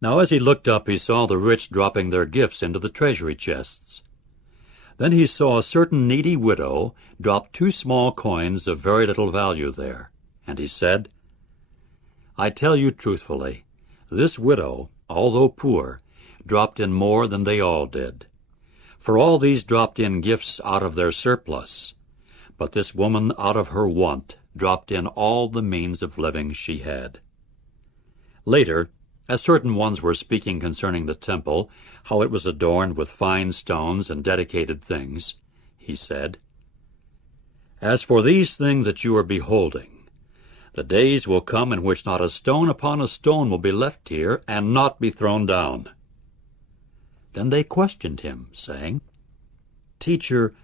Now as he looked up, he saw the rich dropping their gifts into the treasury chests. Then he saw a certain needy widow drop 2 small coins of very little value there. And he said, I tell you truthfully, this widow, although poor, dropped in more than they all did. For all these dropped in gifts out of their surplus, but this woman out of her want dropped in all the means of living she had. Later, as certain ones were speaking concerning the temple, how it was adorned with fine stones and dedicated things, he said, As for these things that you are beholding, the days will come in which not a stone upon a stone will be left here, and not be thrown down. Then they questioned him, saying, Teacher,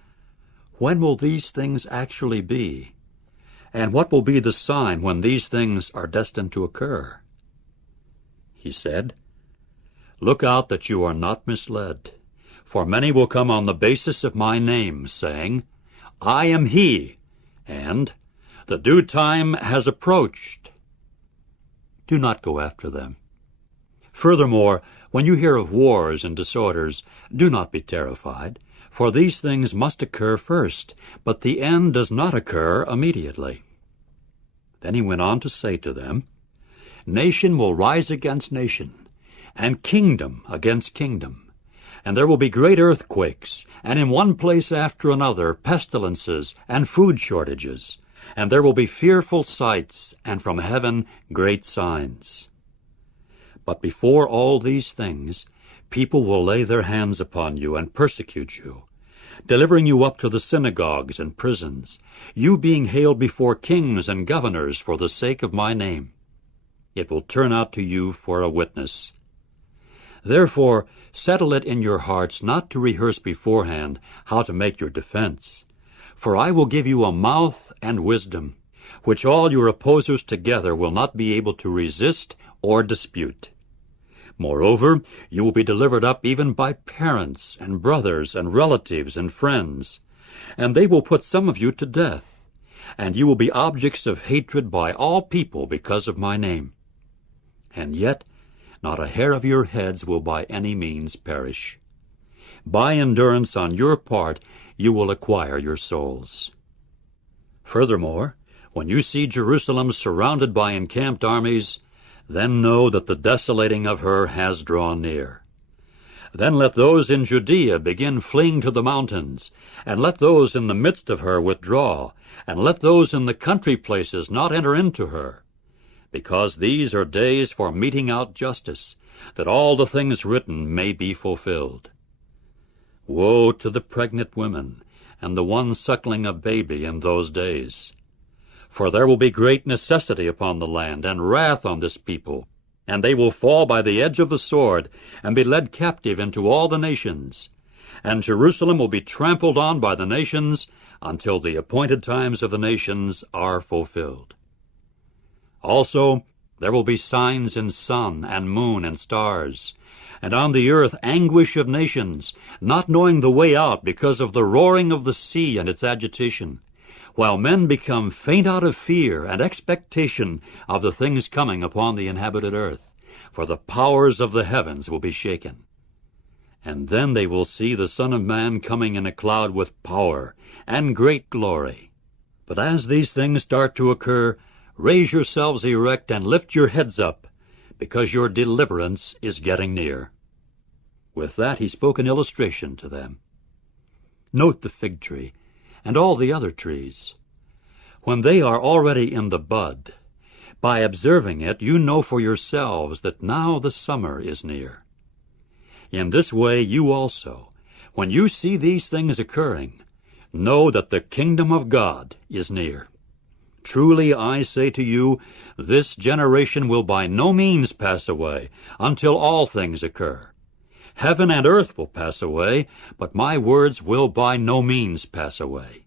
when will these things actually be? And what will be the sign when these things are destined to occur? He said, Look out that you are not misled, for many will come on the basis of my name, saying, I am he, and the due time has approached. Do not go after them. Furthermore, when you hear of wars and disorders, do not be terrified, for these things must occur first, but the end does not occur immediately. Then he went on to say to them, Nation will rise against nation, and kingdom against kingdom. And there will be great earthquakes, and in one place after another pestilences and food shortages. And there will be fearful sights, and from heaven great signs. But before all these things, people will lay their hands upon you and persecute you, delivering you up to the synagogues and prisons, you being haled before kings and governors for the sake of my name. It will turn out to you for a witness. Therefore, settle it in your hearts not to rehearse beforehand how to make your defense. For I will give you a mouth and wisdom, which all your opposers together will not be able to resist or dispute. Moreover, you will be delivered up even by parents and brothers and relatives and friends, and they will put some of you to death, and you will be objects of hatred by all people because of my name. And yet not a hair of your heads will by any means perish. By endurance on your part you will acquire your souls. Furthermore, when you see Jerusalem surrounded by encamped armies, then know that the desolating of her has drawn near. Then let those in Judea begin fleeing to the mountains, and let those in the midst of her withdraw, and let those in the country places not enter into her. Because these are days for meting out justice, that all the things written may be fulfilled. Woe to the pregnant women, and the one suckling a baby in those days! For there will be great necessity upon the land, and wrath on this people, and they will fall by the edge of the sword, and be led captive into all the nations. And Jerusalem will be trampled on by the nations, until the appointed times of the nations are fulfilled. Also there will be signs in sun and moon and stars, and on the earth anguish of nations, not knowing the way out because of the roaring of the sea and its agitation, while men become faint out of fear and expectation of the things coming upon the inhabited earth, for the powers of the heavens will be shaken. And then they will see the Son of Man coming in a cloud with power and great glory. But as these things start to occur, raise yourselves erect and lift your heads up, because your deliverance is getting near. With that he spoke an illustration to them. Note the fig tree and all the other trees. When they are already in the bud, by observing it you know for yourselves that now the summer is near. In this way you also, when you see these things occurring, know that the kingdom of God is near. Truly I say to you, this generation will by no means pass away until all things occur. Heaven and earth will pass away, but my words will by no means pass away.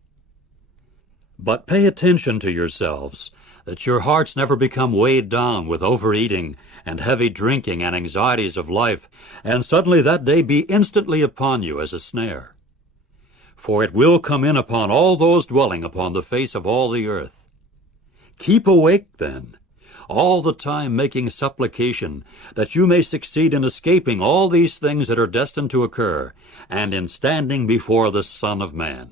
But pay attention to yourselves, that your hearts never become weighed down with overeating and heavy drinking and anxieties of life, and suddenly that day be instantly upon you as a snare. For it will come in upon all those dwelling upon the face of all the earth. Keep awake then, all the time making supplication, that you may succeed in escaping all these things that are destined to occur, and in standing before the Son of Man.